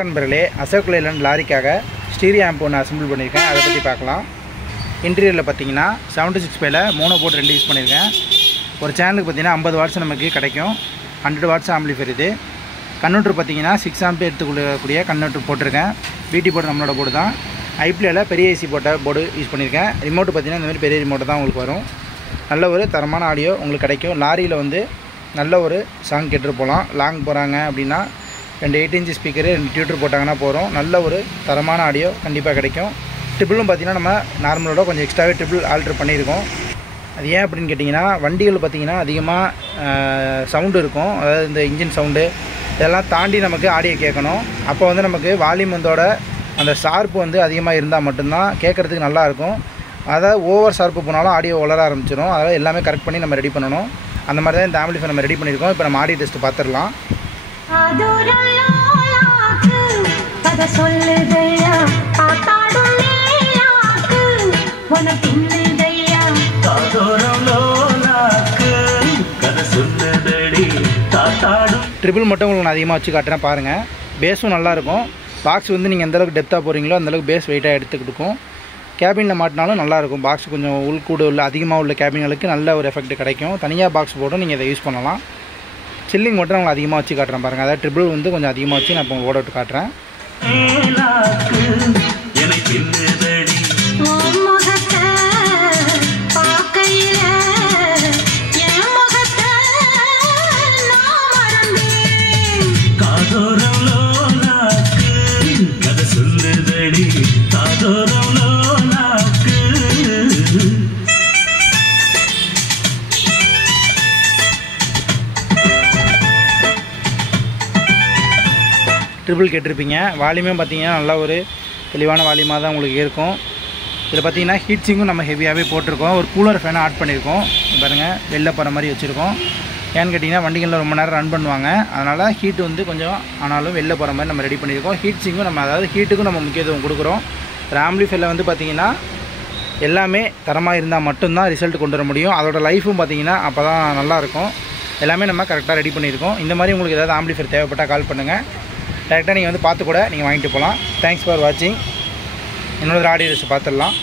நண்பர்களே, Ashok Layland லாரிக்காக stereo amp ஒன்று assemble பண்ணியிருக்கேன். அதை பற்றி பார்க்கலாம். இன்டீரியரில் பார்த்தீங்கன்னா 76 மோனோ போர்ட் 2 யூஸ் பண்ணியிருக்கேன். ஒரு சேனலுக்கு பார்த்தீங்கன்னா 50 வாட்ஸ் நமக்கு கிடைக்கும். 100 வாட்ஸ் ஆம்பிளிஃபையர் இது. கன்வெர்ட்டர் பார்த்தீங்கன்னா 6 ஆம்பியர் எடுத்துக்கூடிய கன்வெர்ட்டர் போட்டிருக்கேன். பிடி போர்டு நம்மளோட போர்டு தான். ஐபிஎல்ல பெரிய ஏசி போட்ட போர்டு யூஸ் பண்ணியிருக்கேன். ரிமோட்டு பார்த்தீங்கன்னா இந்த மாதிரி பெரிய ரிமோட்டு தான் உங்களுக்கு வரும். நல்ல ஒரு தரமான ஆடியோ உங்களுக்கு கிடைக்கும். லாரியில் வந்து நல்ல ஒரு சாங் கேட்டுட்டு போகலாம். லாங் போகிறாங்க அப்படின்னா 2 8 இன்ச் ஸ்பீக்கரு 2 டியூட்டர் போட்டாங்கன்னா போகிறோம். நல்ல ஒரு தரமான ஆடியோ கண்டிப்பாக கிடைக்கும். ட்ரிபிளும் பார்த்திங்கன்னா நம்ம நார்மலோட கொஞ்சம் எக்ஸ்ட்ராவே ட்ரிபிள் ஆல்ட்ரு பண்ணியிருக்கோம். அது ஏன் அப்படின்னு கேட்டிங்கன்னா, வண்டிகள் பார்த்திங்கன்னா அதிகமாக சவுண்டு இருக்கும். அதாவது இந்த இன்ஜின் சவுண்டு இதெல்லாம் தாண்டி நமக்கு ஆடியோ கேட்கணும். அப்போ வந்து நமக்கு வால்யூம் வந்தோட அந்த ஷார்ப்பு வந்து அதிகமாக இருந்தால் மட்டும்தான் கேட்குறதுக்கு நல்லாயிருக்கும். அதாவது ஓவர் ஷார்ப்பு போனாலும் ஆடியோ வளர ஆரம்பிச்சிடும். அதனால் எல்லாமே கரெக்ட் பண்ணி நம்ம ரெடி பண்ணணும். அந்த மாதிரி தான் இந்த ஆம்பிளிஃபையர் நம்ம ரெடி பண்ணியிருக்கோம். இப்போ நம்ம ஆடியோ டெஸ்ட் பார்த்துடலாம். ட்ரிபிள் மட்டும் உங்களுக்கு நான் அதிகமாக வச்சு காட்டுறேன் பாருங்கள். பேஸும் நல்லாயிருக்கும். பாக்ஸ் வந்து நீங்கள் எந்தளவுக்கு டெப்த்தாக போகிறீங்களோ அந்தளவுக்கு பேஸ் வெயிட்டாக எடுத்துக்கிட்டுக்கும். கேபினில் மாட்டினாலும் நல்லாயிருக்கும். பாக்ஸ் கொஞ்சம் உள்கூடு உள்ள அதிகமாக உள்ள கேபின்களுக்கு நல்ல ஒரு எஃபெக்ட் கிடைக்கும். தனியாக பாக்ஸ் போட்டு நீங்கள் இதை யூஸ் பண்ணலாம். சில்லிங் மட்டும் நான் அதிகமாக வச்சு காட்டுறேன் பாருங்கள். அதாவது ட்ரிபிள் வந்து கொஞ்சம் அதிகமாக வச்சு நான் இப்போ ஓட விட்டு காட்டுறேன். ட்ரிபிள் கேட்டிருப்பீங்க. வால்யூமே பார்த்தீங்கன்னா நல்லா ஒரு தெளிவான வால்யூமாக தான் உங்களுக்கு இருக்கும். இதில் பார்த்தீங்கன்னா ஹீட்ஸிங்கும் நம்ம ஹெவியாகவே போட்டிருக்கோம். ஒரு கூலர் ஃபேனை ஆட் பண்ணியிருக்கோம். பாருங்கள், வெளில போகிற மாதிரி வச்சுருக்கோம். ஏன்னு கேட்டிங்கன்னா வண்டிகளில் ரொம்ப நேரம் ரன் பண்ணுவாங்க. அதனால் ஹீட் வந்து கொஞ்சம் ஆனாலும் வெளில போகிற மாதிரி நம்ம ரெடி பண்ணியிருக்கோம். ஹீட்ஸிங்கும் நம்ம அதாவது ஹீட்டுக்கும் நம்ம முக்கியத்துவம் கொடுக்குறோம். ஆம்பிளிஃபையரில் வந்து பார்த்திங்கன்னா எல்லாமே தரமாக இருந்தால் மட்டும்தான் ரிசல்ட் கொண்டு வர முடியும். அதோட லைஃபும் பார்த்திங்கன்னா அப்போ தான் நல்லாயிருக்கும். எல்லாமே நம்ம கரெக்டாக ரெடி பண்ணியிருக்கோம். இந்த மாதிரி உங்களுக்கு ஏதாவது ஆம்பிளிஃபையர் தேவைப்பட்டால் கால் பண்ணுங்கள். டேரெக்டாக நீங்கள் வந்து பார்த்து கூட நீங்கள் வாங்கிட்டு போகலாம். தேங்க்ஸ் ஃபார் வாட்சிங். இன்னொரு ஆடியோ பார்த்துடலாம்.